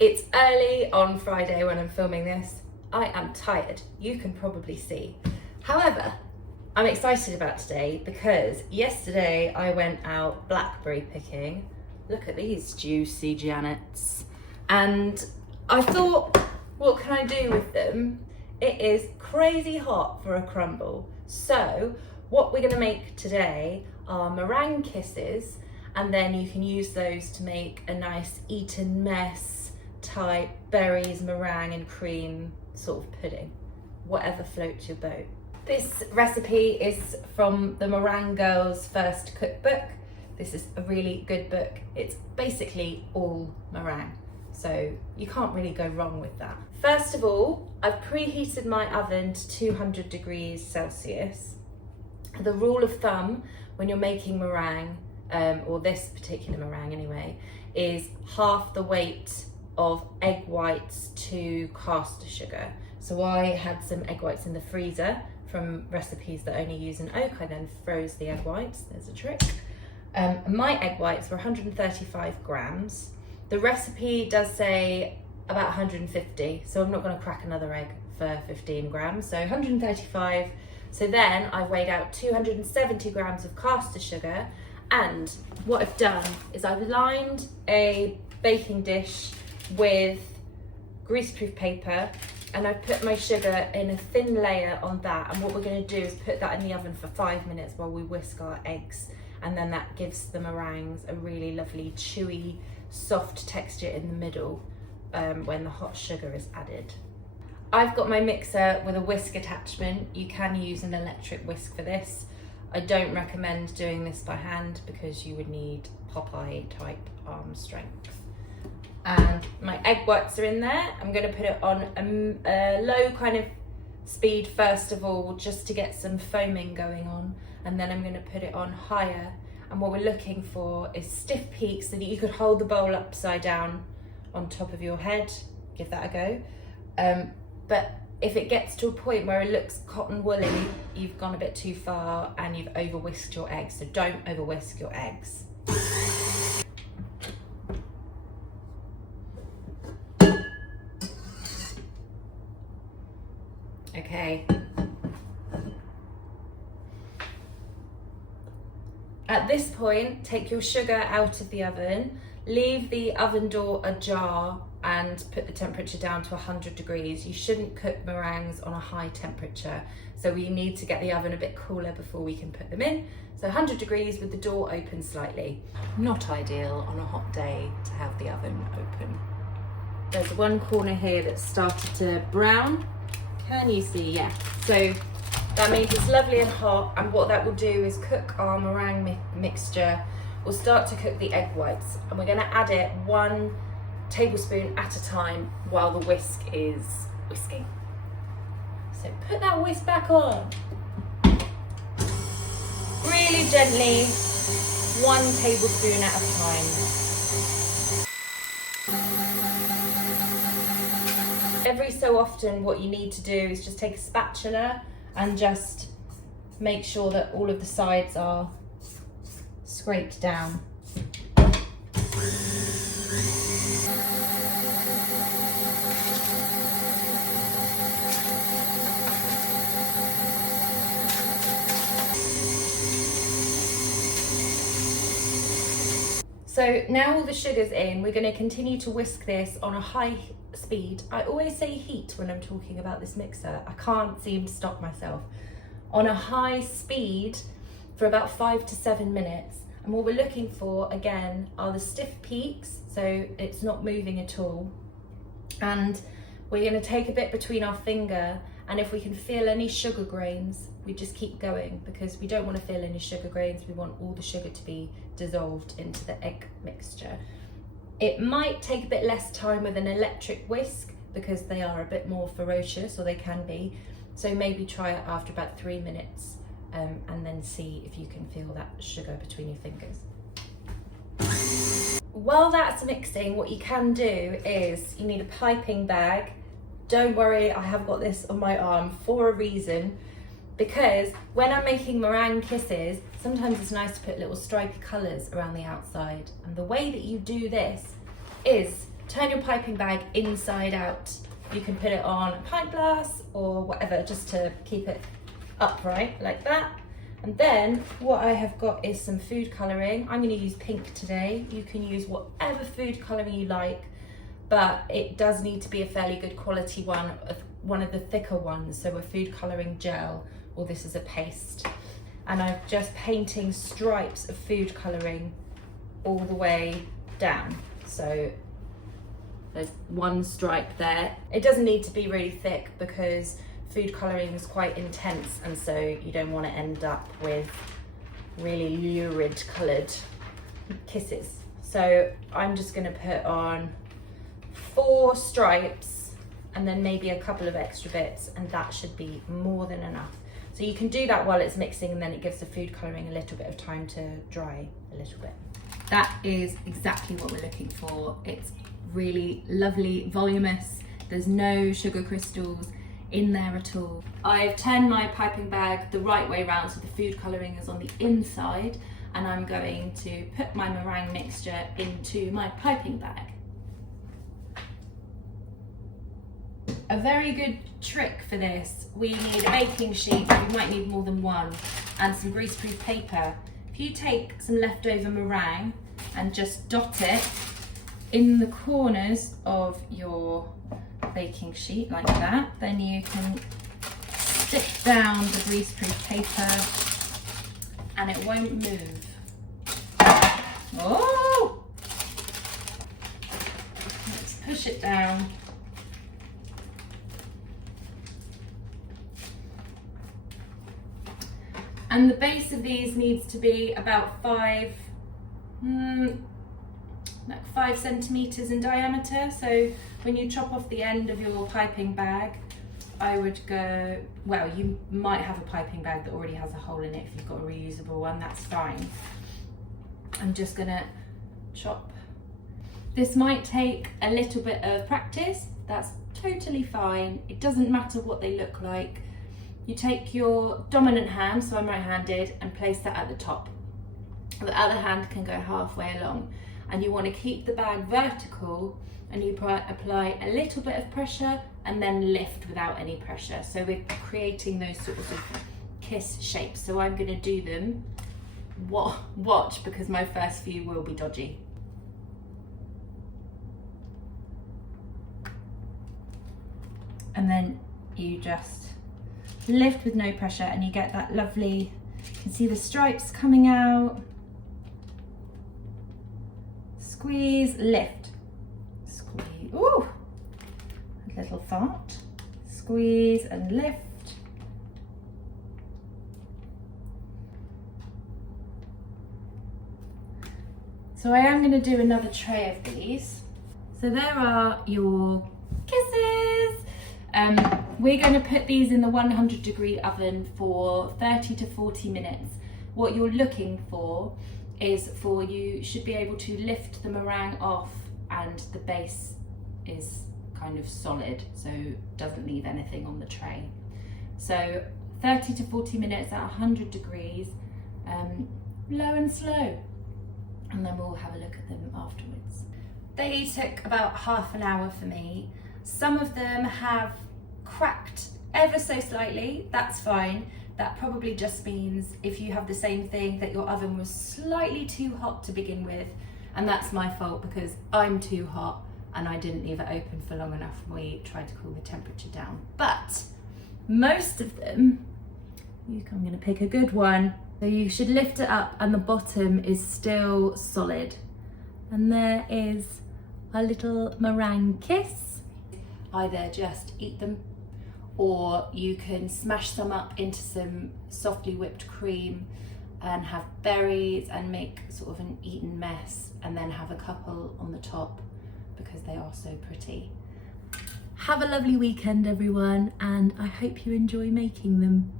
It's early on Friday when I'm filming this. I am tired, you can probably see. However, I'm excited about today because yesterday I went out blackberry picking. Look at these juicy Janets. And I thought, what can I do with them? It is crazy hot for a crumble. So what we're gonna make today are meringue kisses, and then you can use those to make a nice Eton Mess type berries, meringue and cream sort of pudding, whatever floats your boat. This recipe is from the Meringue Girls' first cookbook. This is a really good book. It's basically all meringue, so you can't really go wrong with that. First of all, I've preheated my oven to 200 degrees Celsius. The rule of thumb when you're making meringue, or this particular meringue anyway, is half the weight of egg whites to caster sugar. So I had some egg whites in the freezer from recipes that only use an oak. I then froze the egg whites, there's a trick. My egg whites were 135 grams. The recipe does say about 150, so I'm not gonna crack another egg for 15 grams, so 135. So then I weighed out 270 grams of caster sugar, and what I've done is I've lined a baking dish with greaseproof paper, and I've put my sugar in a thin layer on that, and what we're going to do is put that in the oven for 5 minutes while we whisk our eggs, and then that gives the meringues a really lovely chewy soft texture in the middle when the hot sugar is added. I've got my mixer with a whisk attachment. You can use an electric whisk for this. I don't recommend doing this by hand because you would need Popeye type arm strength. And my egg whites are in there. I'm going to put it on a low kind of speed first of all, just to get some foaming going on, and then I'm going to put it on higher. And what we're looking for is stiff peaks so that you could hold the bowl upside down on top of your head. Give that a go. But if it gets to a point where it looks cotton woolly, you've gone a bit too far and you've over whisked your eggs. So don't over whisk your eggs. Okay. At this point, take your sugar out of the oven, leave the oven door ajar and put the temperature down to 100 degrees. You shouldn't cook meringues on a high temperature, so we need to get the oven a bit cooler before we can put them in. So 100 degrees with the door open slightly. Not ideal on a hot day to have the oven open. There's one corner here that's started to brown. Can you see? Yeah. So that means it's lovely and hot, and what that will do is cook our meringue mixture. We'll start to cook the egg whites, and we're going to add it 1 tablespoon at a time while the whisk is whisking. So put that whisk back on. Really gently, 1 tablespoon at a time. Every so often what you need to do is just take a spatula and just make sure that all of the sides are scraped down. So now all the sugar's in, we're going to continue to whisk this on a high speed. I always say heat when I'm talking about this mixer. I can't seem to stop myself. On a high speed for about 5 to 7 minutes. And what we're looking for, again, are the stiff peaks, so it's not moving at all. And we're going to take a bit between our finger, and if we can feel any sugar grains, we just keep going, because we don't want to feel any sugar grains. We want all the sugar to be dissolved into the egg mixture. It might take a bit less time with an electric whisk because they are a bit more ferocious, or they can be. So maybe try it after about 3 minutes and then see if you can feel that sugar between your fingers. While that's mixing, what you can do is you need a piping bag. Don't worry, I have got this on my arm for a reason, because when I'm making meringue kisses, sometimes it's nice to put little stripy colours around the outside. And the way that you do this is turn your piping bag inside out. You can put it on a pint glass or whatever, just to keep it upright like that. And then what I have got is some food colouring. I'm going to use pink today. You can use whatever food colouring you like, but it does need to be a fairly good quality one of the thicker ones, so a food colouring gel, or this is a paste. And I'm just painting stripes of food colouring all the way down. So there's one stripe there. It doesn't need to be really thick because food colouring is quite intense, and so you don't want to end up with really lurid coloured kisses. So I'm just going to put on 4 stripes and then maybe a couple of extra bits, and that should be more than enough. So you can do that while it's mixing, and then it gives the food colouring a little bit of time to dry a little bit. That is exactly what we're looking for. It's really lovely, voluminous. There's no sugar crystals in there at all. I've turned my piping bag the right way round so the food colouring is on the inside, and I'm going to put my meringue mixture into my piping bag. A very good trick for this, we need a baking sheet, we might need more than one, and some greaseproof paper. If you take some leftover meringue and just dot it in the corners of your baking sheet like that, then you can stick down the greaseproof paper and it won't move. Oh! Let's push it down. And the base of these needs to be about 5 centimetres in diameter. So when you chop off the end of your piping bag, I would go, well, you might have a piping bag that already has a hole in it. If you've got a reusable one, that's fine. I'm just gonna chop. This might take a little bit of practice. That's totally fine. It doesn't matter what they look like. You take your dominant hand, so I'm right-handed, and place that at the top. The other hand can go halfway along, and you want to keep the bag vertical, and you apply a little bit of pressure and then lift without any pressure. So we're creating those sorts of kiss shapes. So I'm going to do them. Watch, because my first few will be dodgy. And then you just lift with no pressure, and you get that lovely, you can see the stripes coming out. Squeeze, lift, squeeze, ooh, a little fart. Squeeze and lift. So I am going to do another tray of these. So there are your kisses. We're going to put these in the 100-degree oven for 30 to 40 minutes. What you're looking for is you should be able to lift the meringue off and the base is kind of solid, so doesn't leave anything on the tray. So 30 to 40 minutes at 100 degrees, low and slow, and then we'll have a look at them afterwards. They took about half an hour for me. Some of them have cracked ever so slightly, that's fine. That probably just means if you have the same thing, that your oven was slightly too hot to begin with, and that's my fault because I'm too hot and I didn't leave it open for long enough when we tried to cool the temperature down. But most of them, I'm going to pick a good one. So you should lift it up and the bottom is still solid. And there is a little meringue kiss. Either just eat them, or you can smash some up into some softly whipped cream and have berries and make sort of an Eton Mess, and then have a couple on the top because they are so pretty. Have a lovely weekend, everyone, and I hope you enjoy making them.